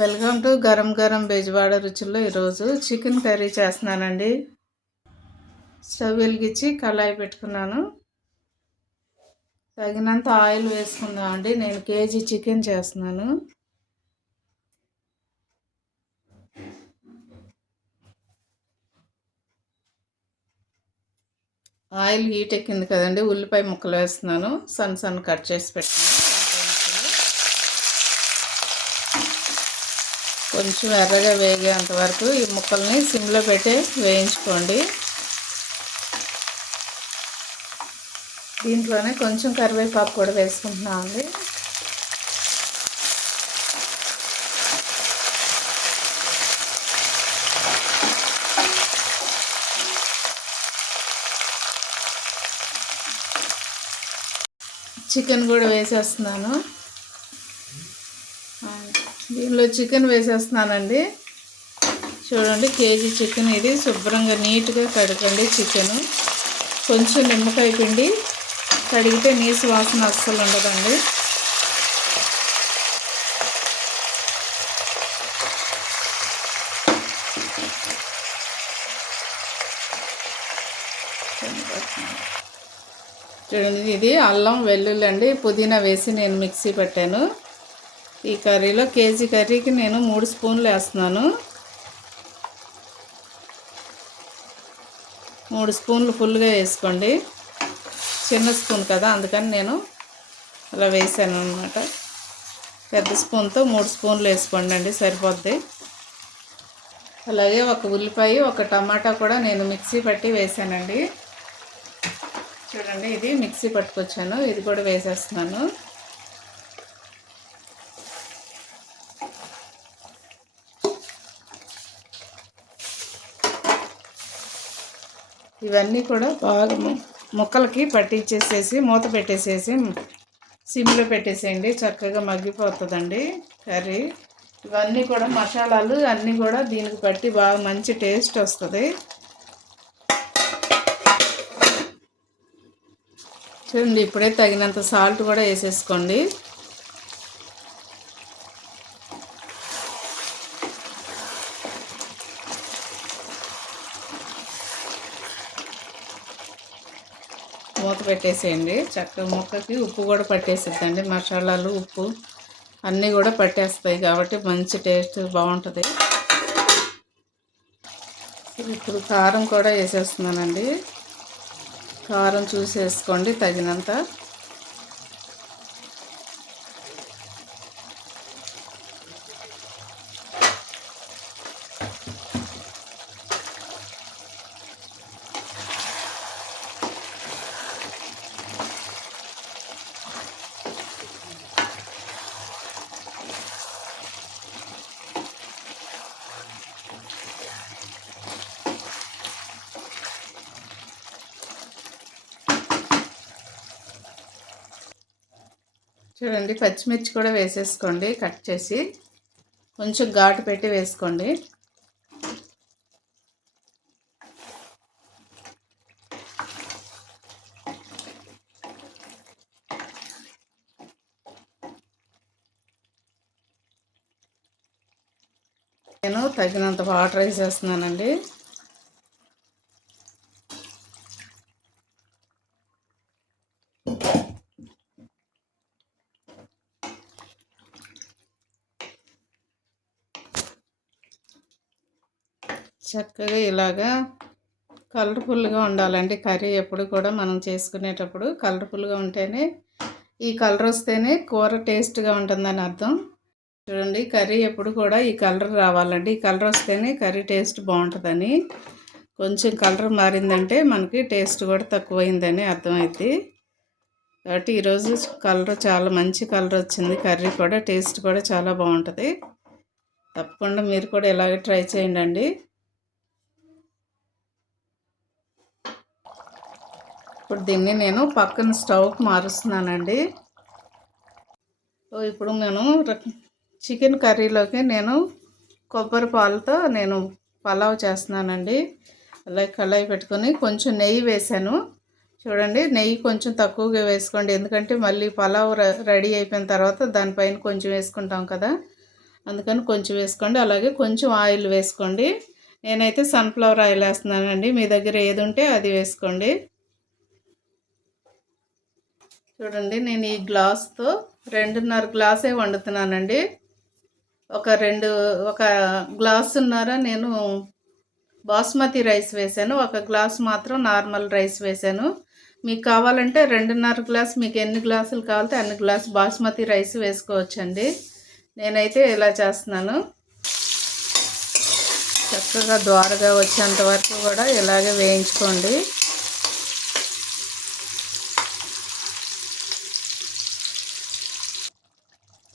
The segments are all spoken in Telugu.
వెల్కమ్ టు గరం గరం బెజవాడ రుచుల్లో ఈరోజు చికెన్ కర్రీ చేస్తున్నానండి. స్టవ్ వెలిగించి కళాయి పెట్టుకున్నాను. తగినంత ఆయిల్ వేసుకుందామండి. నేను కేజీ చికెన్ చేస్తున్నాను. ఆయిల్ హీట్ ఎక్కింది కదండి, ఉల్లిపాయ ముక్కలు వేస్తున్నాను. సన్న కట్ చేసి పెట్టుకున్నాను. కొంచెం ఎర్రగా వేగేంత వరకు ఈ ముక్కల్ని సిమ్లో పెట్టి వేయించుకోండి. దీంట్లోనే కొంచెం కరివేపాకు కూడా వేసుకుంటున్నామండి. చికెన్ కూడా వేసేస్తున్నాను. దీనిలో చికెన్ వేసేస్తున్నానండి. చూడండి, కేజీ చికెన్ ఇది. శుభ్రంగా నీట్గా కడగండి చికెను. కొంచెం నిమ్మకాయ పిండి కడిగితే నీసు వాసన అస్సలు ఉండదండి. చూడండి, ఇది అల్లం వెల్లుల్లి అండి, పుదీనా వేసి నేను మిక్సీ పెట్టాను. ఈ కర్రీలో కేజీ కర్రీకి నేను 3 స్పూన్లు వేస్తున్నాను. 3 స్పూన్లు ఫుల్గా వేసుకోండి. చిన్న స్పూన్ కదా, అందుకని నేను అలా వేసాను అన్నమాట. పెద్ద స్పూన్తో 3 స్పూన్లు వేసుకోండి అండి, సరిపోద్ది. అలాగే ఒక ఉల్లిపాయ, ఒక టమాటా కూడా నేను మిక్సీ పట్టి వేసానండి. చూడండి, ఇది మిక్సీ పట్టుకొచ్చాను. ఇది కూడా వేసేస్తున్నాను. ఇవన్నీ కూడా బాగా ముక్కలకి పట్టించేసేసి మూత పెట్టేసేసి సిమ్లో పెట్టేసేయండి. చక్కగా మగ్గిపోతుందండి కర్రీ. ఇవన్నీ కూడా మసాలాలు అన్నీ కూడా దీనికి పట్టి బాగా మంచి టేస్ట్ వస్తుంది. చూడండి, ఇప్పుడే తగినంత సాల్ట్ కూడా వేసేసుకోండి. మూత పెట్టేసేయండి. చక్కగా ముక్కకి ఉప్పు కూడా పట్టేసిద్దండి. మసాలాలు, ఉప్పు అన్నీ కూడా పట్టేస్తాయి కాబట్టి మంచి టేస్ట్ బాగుంటుంది. ఇప్పుడు కారం కూడా వేసేస్తున్నానండి. కారం చూసి వేసుకోండి తగినంత. చూడండి, పచ్చిమిర్చి కూడా వేసేసుకోండి. కట్ చేసి కొంచెం ఘాటు పెట్టి వేసుకోండి. నేను తగినంత వాటర్ వేసేస్తున్నానండి. చక్కగా ఇలాగా కలర్ఫుల్గా ఉండాలండి కర్రీ. ఎప్పుడు కూడా మనం చేసుకునేటప్పుడు కలర్ఫుల్గా ఉంటేనే, ఈ కలర్ వస్తేనే కూర టేస్ట్గా ఉంటుందని అర్థం. చూడండి, కర్రీ ఎప్పుడు కూడా ఈ కలర్ రావాలండి. ఈ కలర్ వస్తేనే కర్రీ టేస్ట్ బాగుంటుందని. కొంచెం కలర్ మారిందంటే మనకి టేస్ట్ కూడా తక్కువైందని అర్థమైంది. కాబట్టి ఈరోజు కలర్ చాలా మంచి కలర్ వచ్చింది. కర్రీ కూడా టేస్ట్ కూడా చాలా బాగుంటుంది. తప్పకుండా మీరు కూడా ఇలాగే ట్రై చేయండి. ఇప్పుడు దీన్ని నేను పక్కన స్టవ్కి మారుస్తున్నానండి. ఇప్పుడు నేను చికెన్ కర్రీలోకి నేను కొబ్బరి పాలతో నేను పలావ్ చేస్తున్నానండి. అలాగే కళాయి పెట్టుకొని కొంచెం నెయ్యి వేసాను. చూడండి, నెయ్యి కొంచెం తక్కువగా వేసుకోండి, ఎందుకంటే మళ్ళీ పలావ్ రెడీ అయిపోయిన తర్వాత దానిపైన కొంచెం వేసుకుంటాం కదా, అందుకని కొంచెం వేసుకోండి. అలాగే కొంచెం ఆయిల్ వేసుకోండి. నేనైతే సన్ఫ్లవర్ ఆయిల్ వేస్తున్నానండి. మీ దగ్గర ఏది ఉంటే అది వేసుకోండి. చూడండి, నేను ఈ గ్లాస్తో 2.5 గ్లాసే వండుతున్నానండి. ఒక గ్లాసున్నర నేను బాస్మతి రైస్ వేసాను. ఒక గ్లాస్ మాత్రం నార్మల్ రైస్ వేసాను. మీకు కావాలంటే 2.5 గ్లాస్, మీకు ఎన్ని గ్లాసులు కావాలంటే అన్ని గ్లాస్ బాస్మతి రైస్ వేసుకోవచ్చండి. నేనైతే ఇలా చేస్తున్నాను. చక్కగా ద్వారగా వచ్చేంత వరకు కూడా ఇలాగే వేయించుకోండి.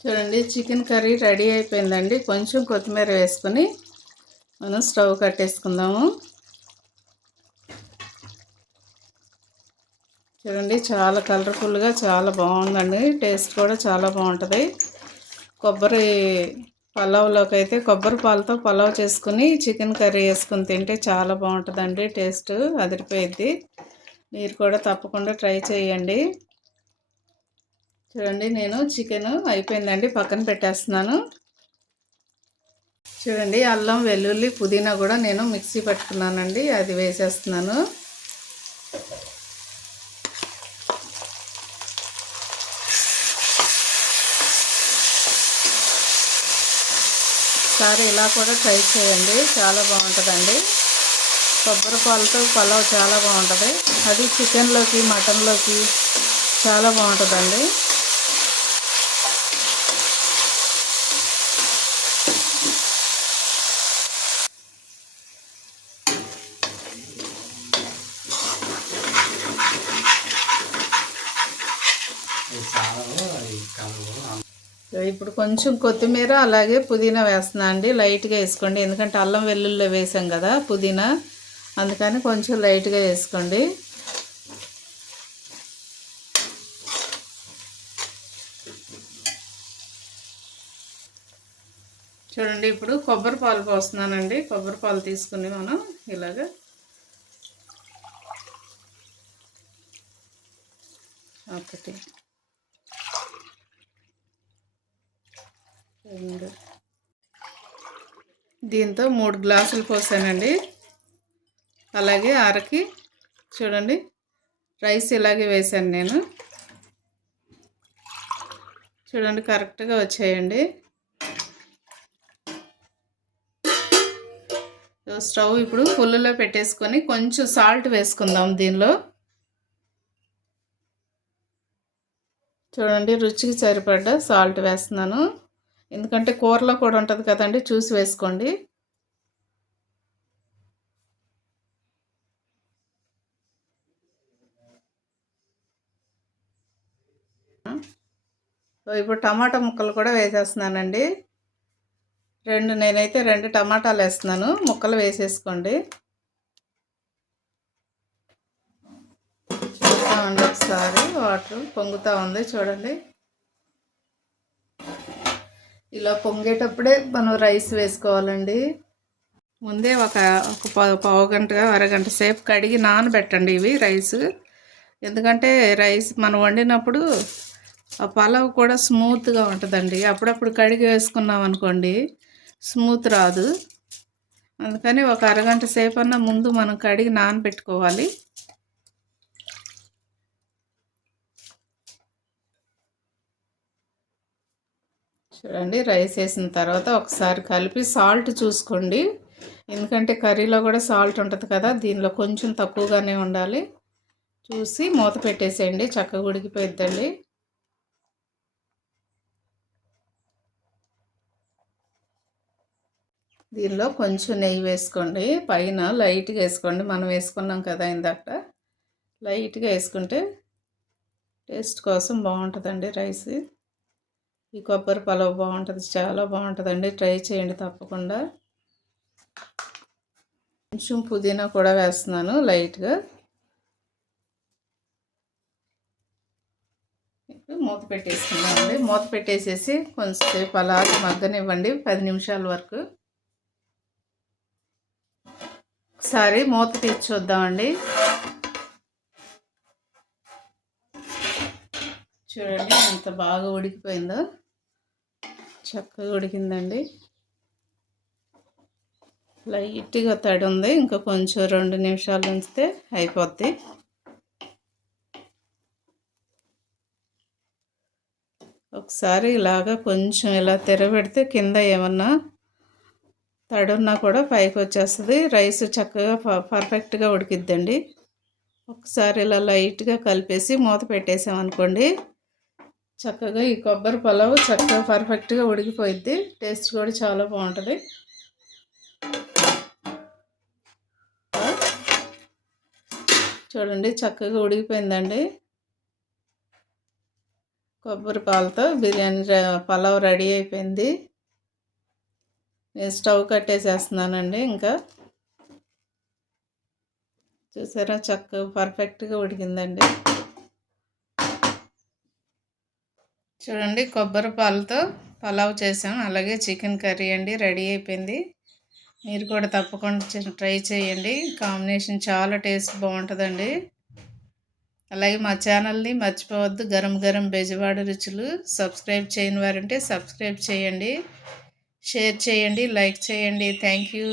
చూడండి, చికెన్ కర్రీ రెడీ అయిపోయిందండి. కొంచెం కొత్తిమీర వేసుకొని మనం స్టవ్ కట్టేసుకుందాము. చూడండి, చాలా కలర్ఫుల్గా చాలా బాగుందండి. టేస్ట్ కూడా చాలా బాగుంటుంది. కొబ్బరి పలావ్లోకి అయితే కొబ్బరి పాలతో పలావ్ చేసుకుని చికెన్ కర్రీ వేసుకుని తింటే చాలా బాగుంటుందండి. టేస్ట్ అదిరిపోయిద్ది. మీరు కూడా తప్పకుండా ట్రై చేయండి. చూడండి, నేను చికెన్ అయిపోయిందండి, పక్కన పెట్టేస్తున్నాను. చూడండి, అల్లం వెల్లుల్లి పుదీనా కూడా నేను మిక్సీ పట్టుకున్నానండి, అది వేసేస్తున్నాను. ఒకసారి ఇలా కూడా ట్రై చేయండి, చాలా బాగుంటుందండి. కొబ్బరి పాలతో పలావ్ చాలా బాగుంటుంది. అది చికెన్లోకి మటన్లోకి చాలా బాగుంటుందండి. ఇప్పుడు కొంచెం కొత్తిమీర అలాగే పుదీనా వేస్తున్నా అండి. లైట్గా వేసుకోండి, ఎందుకంటే అల్లం వెల్లుల్లి వేసాం కదా పుదీనా, అందుకని కొంచెం లైట్గా వేసుకోండి. చూడండి, ఇప్పుడు కొబ్బరి పాలు పోస్తున్నానండి. కొబ్బరి పాలు తీసుకుని మనం ఇలాగా ఒకటి 2 దీంతో 3 గ్లాసులు పోసానండి. అలాగే అరకి చూడండి రైస్ ఇలాగే వేసాను నేను. చూడండి, కరెక్ట్గా వచ్చాయండి. స్టవ్ ఇప్పుడు ఫుల్లో పెట్టేసుకొని కొంచెం సాల్ట్ వేసుకుందాం దీనిలో. చూడండి, రుచికి సరిపడ్డ సాల్ట్ వేస్తున్నాను, ఎందుకంటే కూరలో కూడా ఉంటుంది కదండి, చూసి వేసుకోండి. ఇప్పుడు టమాటా ముక్కలు కూడా వేసేస్తున్నానండి. నేనైతే 2 టమాటాలు వేస్తున్నాను, ముక్కలు వేసేసుకోండి. చూద్దామండి ఒకసారి, వాటర్ పొంగుతూ ఉంది చూడండి. ఇలా పొంగేటప్పుడే మనం రైస్ వేసుకోవాలండి. ముందే ఒక పావు గంట అరగంట సేపు కడిగి నానబెట్టండి ఇవి రైస్. ఎందుకంటే రైస్ మనం వండినప్పుడు ఆ పలావ్ కూడా స్మూత్గా ఉంటుందండి. అప్పుడప్పుడు కడిగి వేసుకున్నాం అనుకోండి స్మూత్ రాదు. అందుకని ఒక అరగంట సేపు అన్నా ముందు మనం కడిగి నానబెట్టుకోవాలి. చూడండి, రైస్ వేసిన తర్వాత ఒకసారి కలిపి సాల్ట్ చూసుకోండి, ఎందుకంటే కర్రీలో కూడా సాల్ట్ ఉంటుంది కదా, దీనిలో కొంచెం తక్కువగానే ఉండాలి. చూసి మూత పెట్టేసేయండి, చక్కగా ఉడికిపోయిద్దండి. దీనిలో కొంచెం నెయ్యి వేసుకోండి, పైన లైట్గా వేసుకోండి. మనం వేసుకున్నాం కదా ఇందాక, లైట్గా వేసుకుంటే టేస్ట్ కోసం బాగుంటుందండి రైస్. ఈ కొబ్బరి పలావ్ బాగుంటుంది, చాలా బాగుంటుందండి, ట్రై చేయండి తప్పకుండా. కొంచెం పుదీనా కూడా వేస్తున్నాను లైట్గా. ఇప్పుడు మూత పెట్టేసుకున్నామండి. మూత పెట్టేసేసి కొంచెంసేపు అలా మగ్గనివ్వండి, 10 నిమిషాల వరకు. ఒకసారి మూత తీసి చూద్దామండి. చూడండి ఎంత బాగా ఉడికిపోయిందో. చక్కగా ఉడికిందండి. లైట్గా తడి ఉంది, ఇంకా కొంచెం 2 నిమిషాలు ఉంచితే అయిపోద్ది. ఒకసారి ఇలాగా కొంచెం ఇలా తిరగబెడితే కింద ఏమన్నా తడున్నా కూడా పైకి వచ్చేస్తుంది. రైస్ చక్కగా పర్ఫెక్ట్గా ఉడికిద్దండి. ఒకసారి ఇలా లైట్గా కలిపేసి మూత పెట్టేసామనుకోండి, చక్కగా ఈ కొబ్బరి పులావ్ చక్కగా పర్ఫెక్ట్గా ఉడికిపోయిద్ది. టేస్ట్ కూడా చాలా బాగుంటుంది. చూడండి చక్కగా ఉడికిపోయిందండి. కొబ్బరి పాలతో బిర్యానీ పులావ్ రెడీ అయిపోయింది. నేను స్టవ్ కట్టేసేస్తున్నానండి. ఇంకా చూసారా చక్కగా పర్ఫెక్ట్గా ఉడికిందండి. చూడండి కొబ్బరి పాలతో పులావ్ చేసాం, అలాగే చికెన్ కర్రీ అండి రెడీ అయిపోయింది. మీరు కూడా తప్పకుండా ట్రై చేయండి. కాంబినేషన్ చాలా టేస్ట్ బాగుంటుందండి. అలాగే మా ఛానల్ని మర్చిపోవద్దు, గరం గరం బెజవాడ రుచులు. సబ్స్క్రైబ్ చేయని వారంటే సబ్స్క్రైబ్ చేయండి, షేర్ చేయండి, లైక్ చేయండి. Thank you.